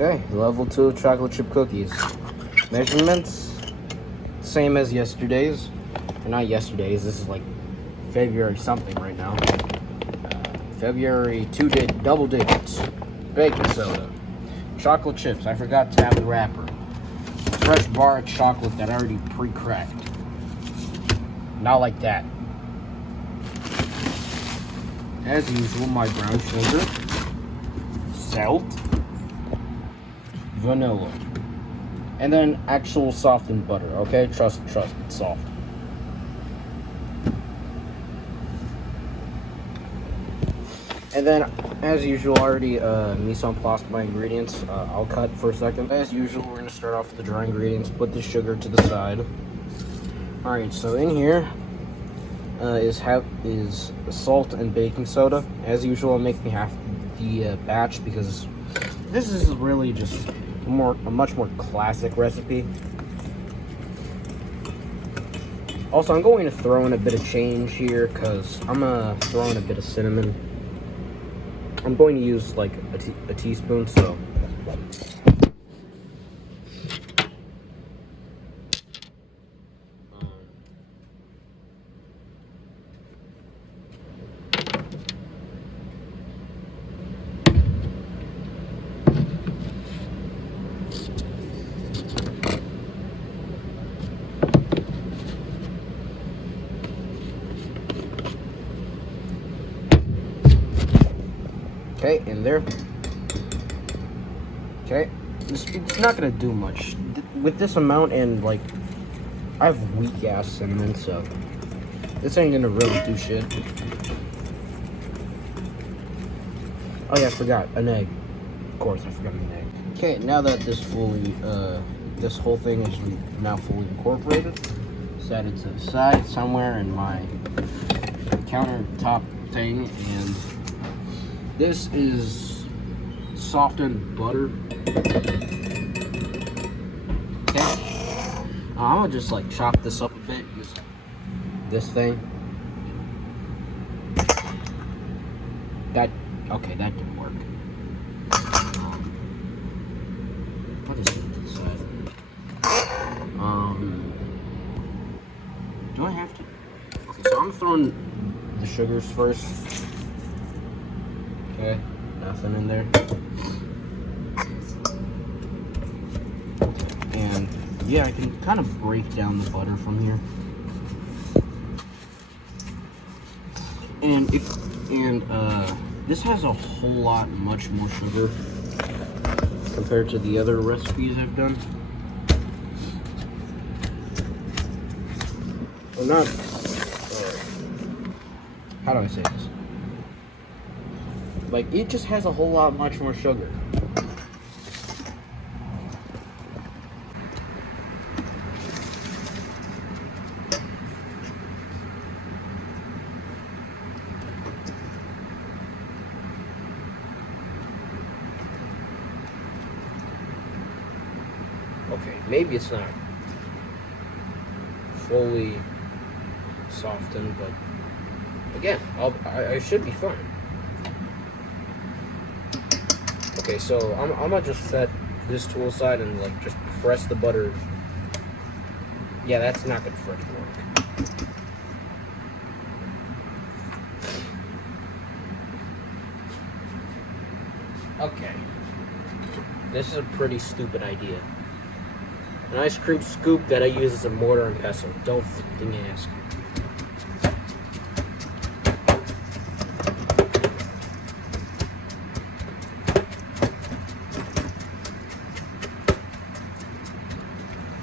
Okay, level 2 chocolate chip cookies. Measurements, same as yesterday's. Or not yesterday's, this is like February something right now. February double digits. Baking soda. Chocolate chips, I forgot to have the wrapper. Fresh bar chocolate that I already pre-cracked. Not like that. As usual, my brown sugar. Salt. Vanilla. And then actual softened butter, okay? Trust, it's soft. And then, as usual, I already mise en place my ingredients. I'll cut for a second. As usual, we're gonna start off with the dry ingredients. Put the sugar to the side. All right, so in here is salt and baking soda. As usual, I'm making half the batch because this is really just a much more classic recipe. Also, I'm going to throw in a bit of change here because I'm gonna throw in a bit of cinnamon. I'm going to use like a teaspoon, so. Okay, in there. Okay, it's not gonna do much with this amount, and like I have weak ass cinnamon, so this ain't gonna really do shit. Oh yeah, I forgot an egg. Of course, I forgot an egg. Okay, now that this whole thing is now fully incorporated, set it to the side somewhere in my countertop thing, and this is softened butter. Okay. I'm gonna just like chop this up a bit. Use this thing. That didn't work. What is it this side? Do I have to? Okay, so I'm throwing the sugars first. Okay, nothing in there. And yeah, I can kind of break down the butter from here. And this has a whole lot much more sugar compared to the other recipes I've done. Well, not. How do I say this? Like, it just has a whole lot much more sugar. Okay, maybe it's not fully softened, but again, I should be fine. Okay, so I'm gonna just set this tool aside and like just press the butter. Yeah, that's not gonna freaking work. Okay, this is a pretty stupid idea. An ice cream scoop that I use as a mortar and pestle. Don't fucking ask.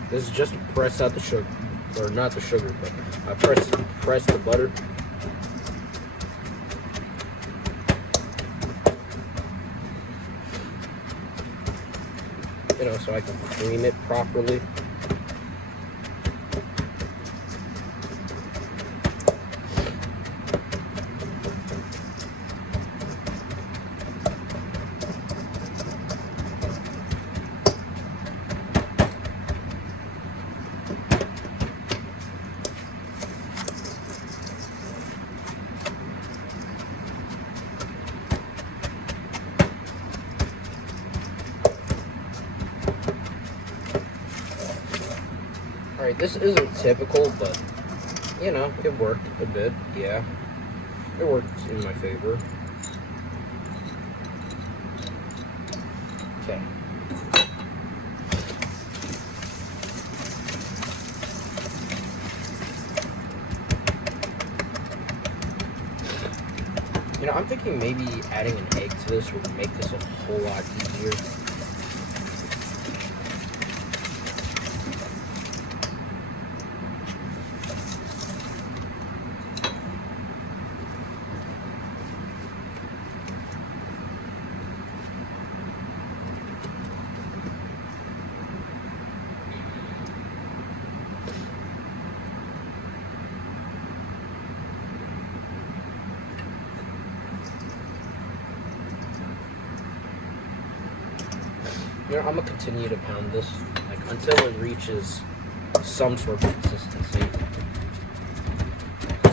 This is just to press out the sugar, or not the sugar, but I press the butter. You know, so I can clean it properly. Alright, this isn't typical, but, you know, it worked a bit, yeah. It worked in my favor. Okay. You know, I'm thinking maybe adding an egg to this would make this a whole lot easier. You know, I'm gonna continue to pound this, like, until it reaches some sort of consistency.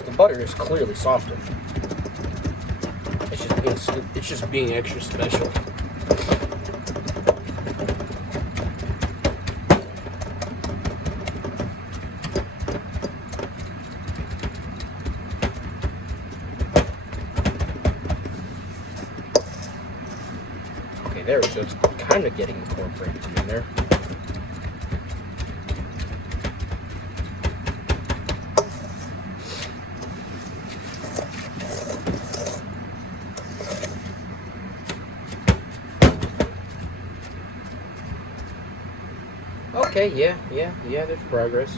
The butter is clearly softer. It's just being extra special. Okay, there, so it's kind of getting incorporated in there. Okay, yeah, there's progress.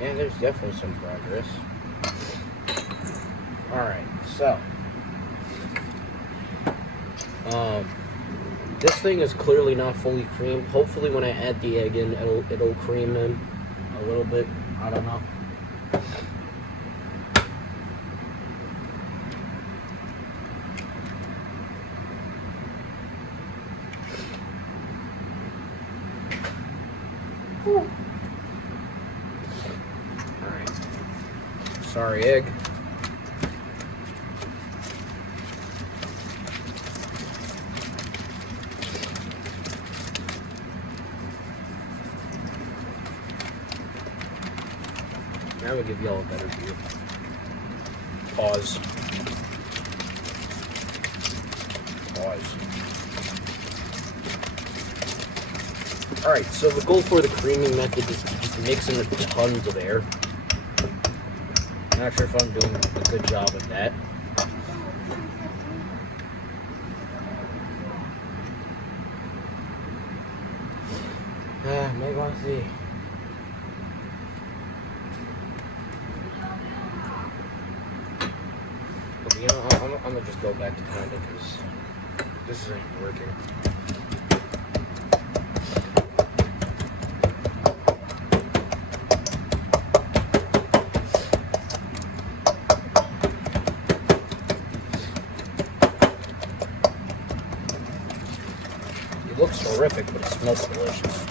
Yeah, there's definitely some progress. Alright, so. This thing is clearly not fully creamed. Hopefully when I add the egg in, it'll cream in a little bit. I don't know. Alright. Sorry, egg. Now I'm gonna give y'all a better view. Pause. Alright, so the goal for the creaming method is to just mix in tons of air. I'm not sure if I'm doing a good job of that. Maybe I'll see. But, you know, I'm gonna just go back to pounding because this isn't working. It looks horrific, but it smells delicious.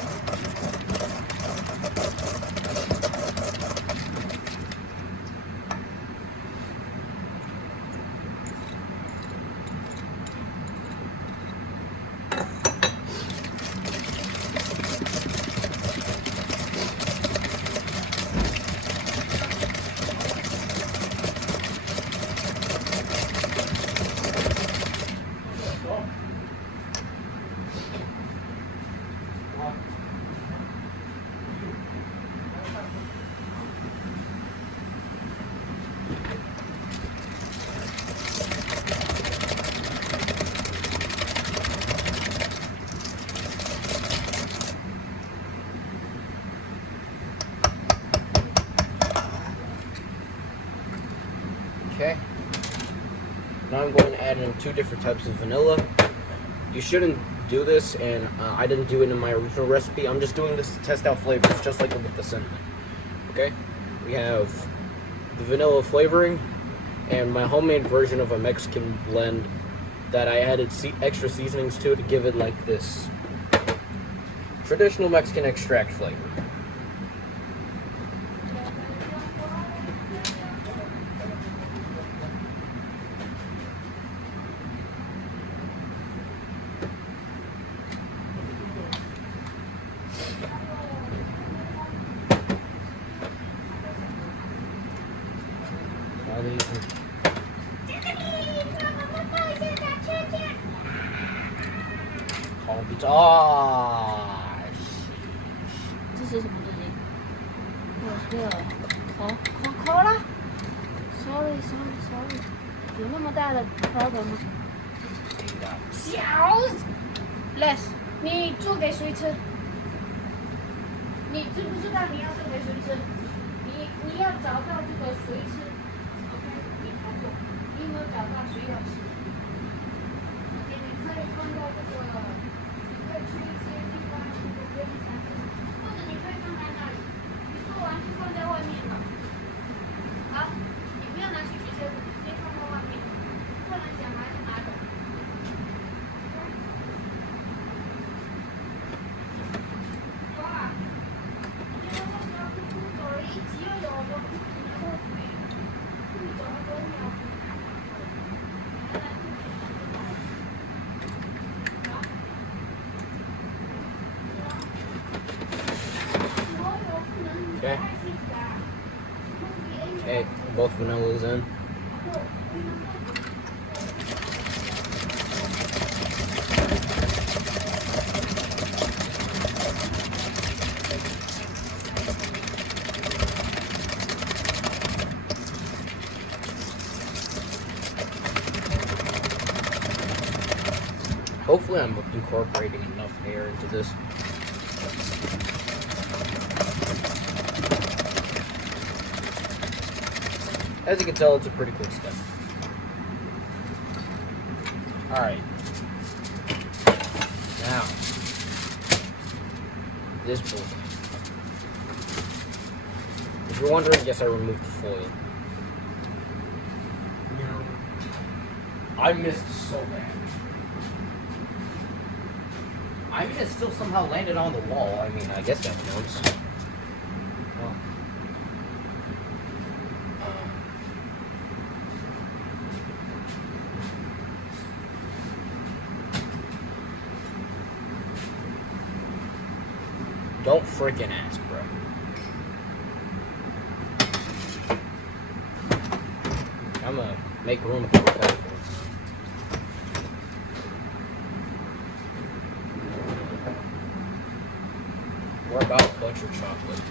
Okay. Now I'm going to add in 2 different types of vanilla. You shouldn't do this, and I didn't do it in my original recipe. I'm just doing this to test out flavors, just like with the cinnamon. Okay? We have the vanilla flavoring, and my homemade version of a Mexican blend that I added extra seasonings to give it like this traditional Mexican extract flavor. 好比啊，这是什么东西？这个抠啦 ？Sorry，有那么大的 problem 吗？小 ，less， 你做给谁吃？你知不知道你要做给谁吃？你要找到这个谁吃 ，OK， 你才做。你有没有找到谁要吃 ？OK， 你可以放到这个，你可以去一些地方，如果别人想吃，或者你可以放在那里。你做完就放在外面了。好，你不要拿去学校，直接放在外面。客人想拿就拿走。Okay. Okay, both vanillas in. Hopefully I'm incorporating enough air into this. As you can tell, it's a pretty quick step. Alright. Now, this boy. If you're wondering, yes, I removed the foil. I missed so bad. I mean, it still somehow landed on the wall. I mean, I guess that counts. Well, don't freaking ask, bro. I'm gonna make room for the What about butcher chocolate?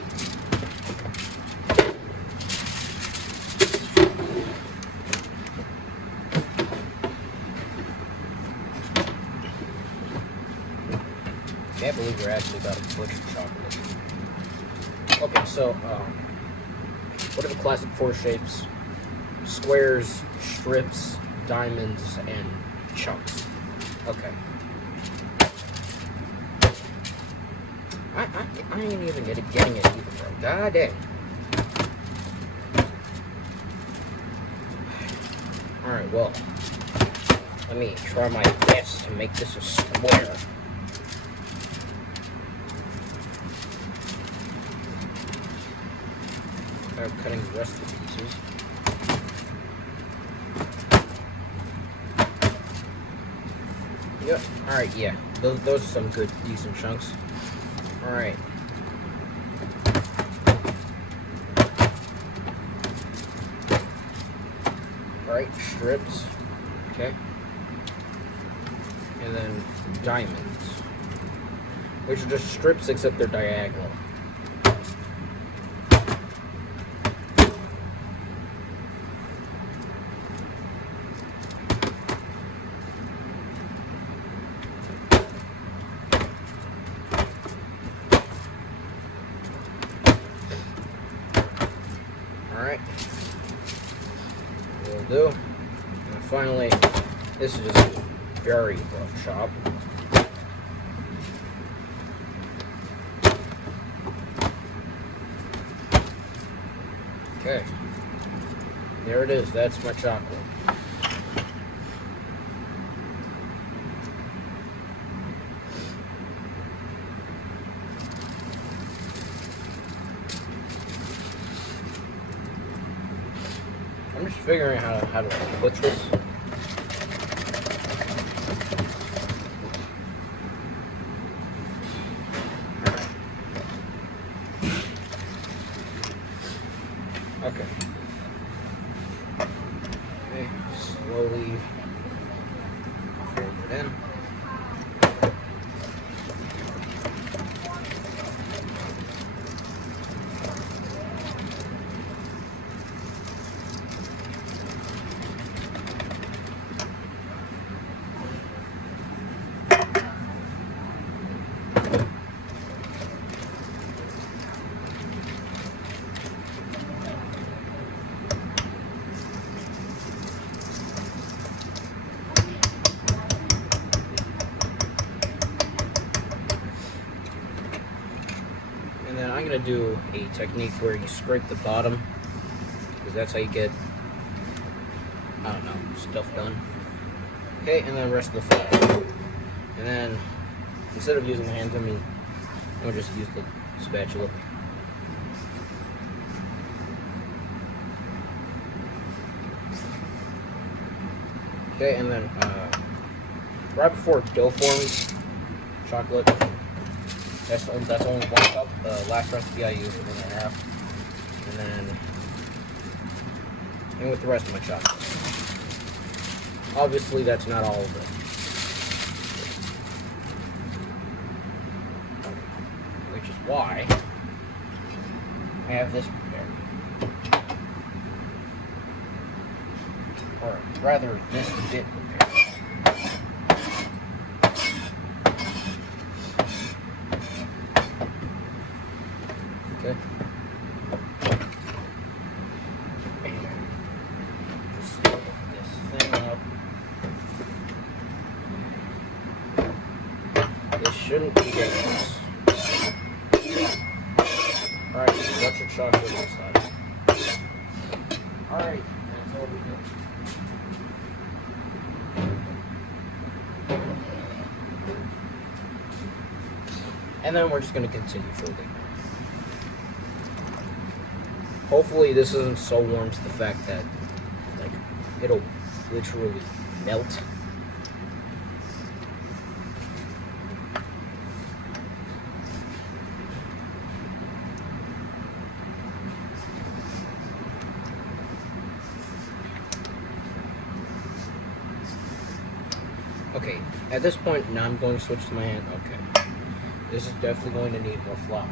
Can't believe we're actually about to butcher chocolate. Okay, so what are the classic four shapes? Squares, strips, diamonds, and chunks. Okay. I ain't even getting it either, bro. God dang. Alright, well. Let me try my best to make this a square. I'm cutting the rest of the pieces. Yep. Alright, yeah. Those are some good, decent chunks. Alright. Alright, strips. Okay. And then diamonds. Which are just strips except they're diagonal. Alright, will do. And finally, this is just very rough chop. Okay, there it is. That's my chocolate. I'm just figuring out how to butcher this. Okay. Okay, slowly fold it in. I'm going to do a technique where you scrape the bottom, because that's how you get, I don't know, stuff done. Okay, and then the rest of the flour. And then, instead of using the hands, I'm going to just use the spatula. Okay, and then right before dough forms, chocolate. That's only 1 cup. Last recipe I used 1.5, and then with the rest of my chocolate. Obviously, that's not all of it. Which is why I have this prepared. Or rather, this bit prepared. Okay. And just look this thing up. This shouldn't be dangerous. Alright, got your chocolate inside. Alright, that's all we do. And then we're just going to continue folding. Hopefully this isn't so warm to the fact that, like, it'll literally melt. Okay, at this point, now I'm going to switch to my hand. Okay. This is definitely going to need more flour.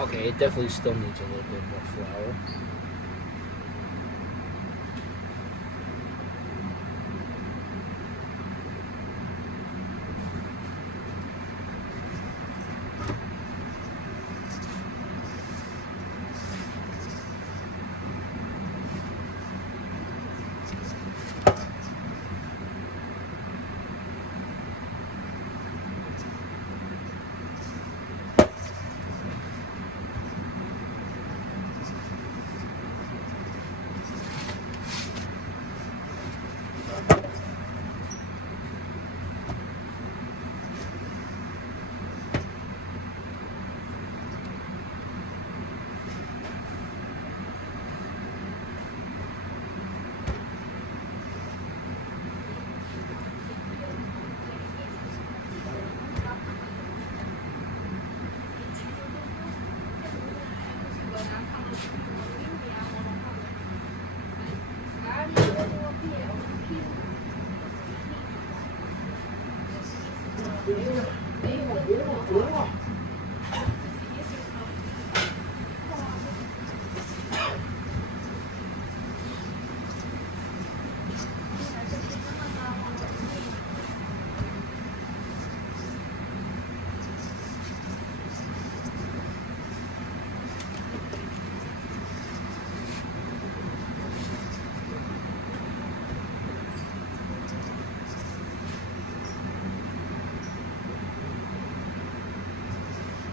Okay, it definitely still needs a little bit more flour.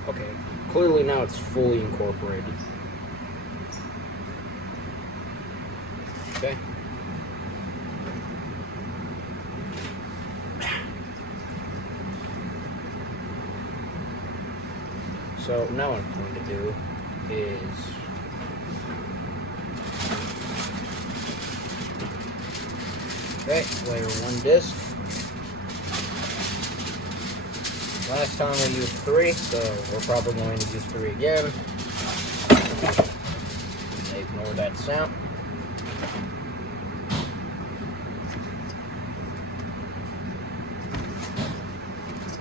Okay, clearly now it's fully incorporated. Okay. So now what I'm going to do is layer one disc. Last time I used 3, so we're probably going to use 3 again. Ignore that sound.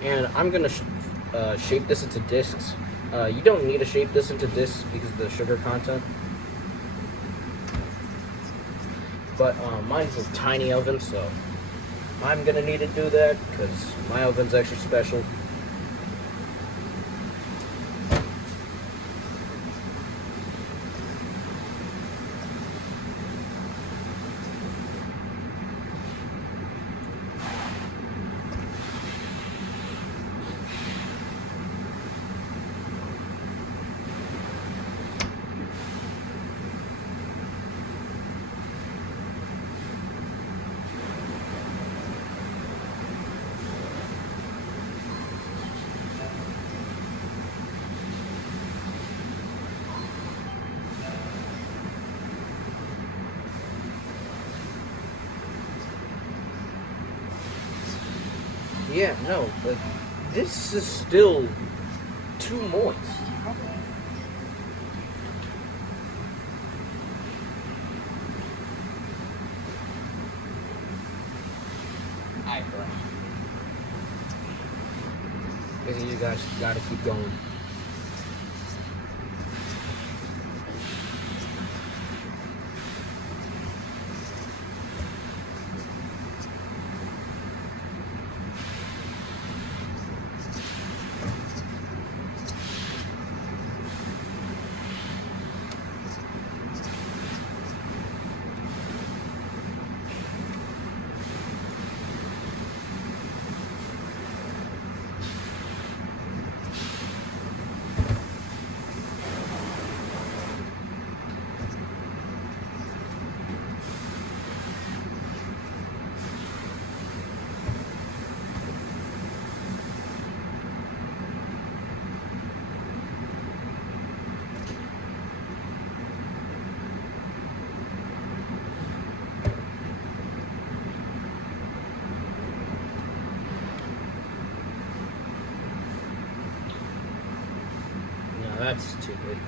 And I'm going to shape this into discs. You don't need to shape this into discs because of the sugar content. But mine's a tiny oven, so I'm going to need to do that because my oven's extra special. Yeah, no, but this is still too moist. Alright, bro. You guys gotta keep going. No, that's too big.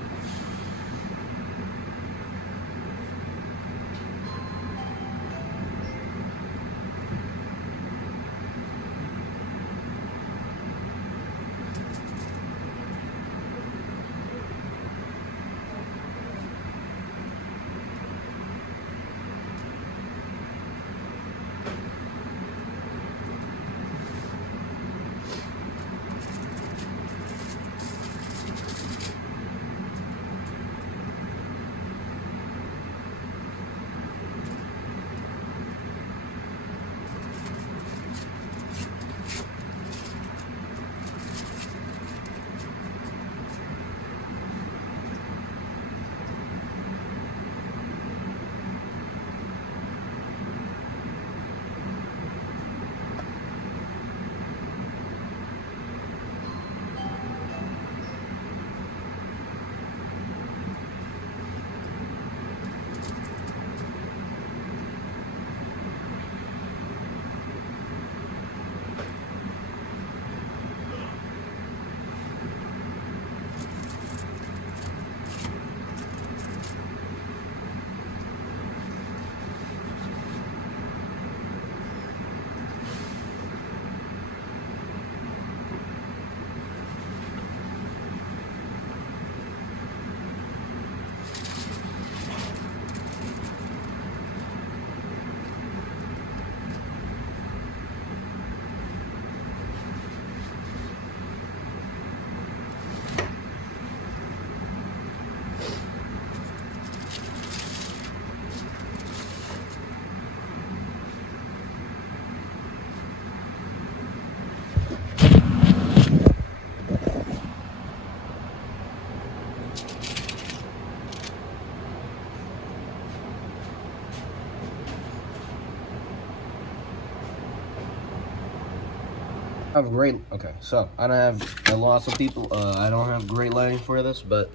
have great. Okay, so I don't have a lot of people. I don't have great lighting for this, but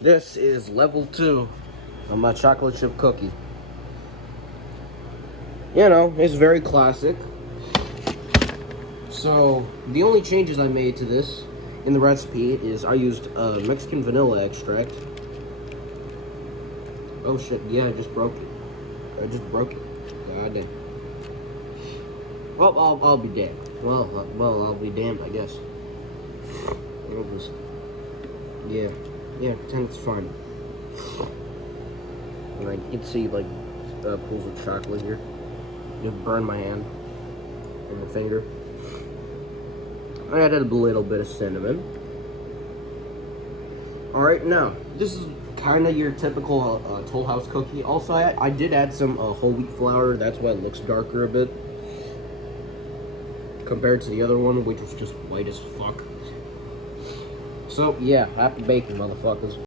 this is level 2 of my chocolate chip cookie. You know, it's very classic. So the only changes I made to this in the recipe is I used Mexican vanilla extract. Oh shit! Yeah, I just broke it. I just broke it. God damn. Well, I'll be damned. Well, I'll be damned, I guess. It was, yeah, pretend it's fine. And I can see like pools of chocolate here. Just burn my hand and my finger. I added a little bit of cinnamon. All right, now this is kind of your typical Toll House cookie. Also, I did add some whole wheat flour. That's why it looks darker a bit compared to the other one, which was just white as fuck. So yeah, happy baking, motherfuckers.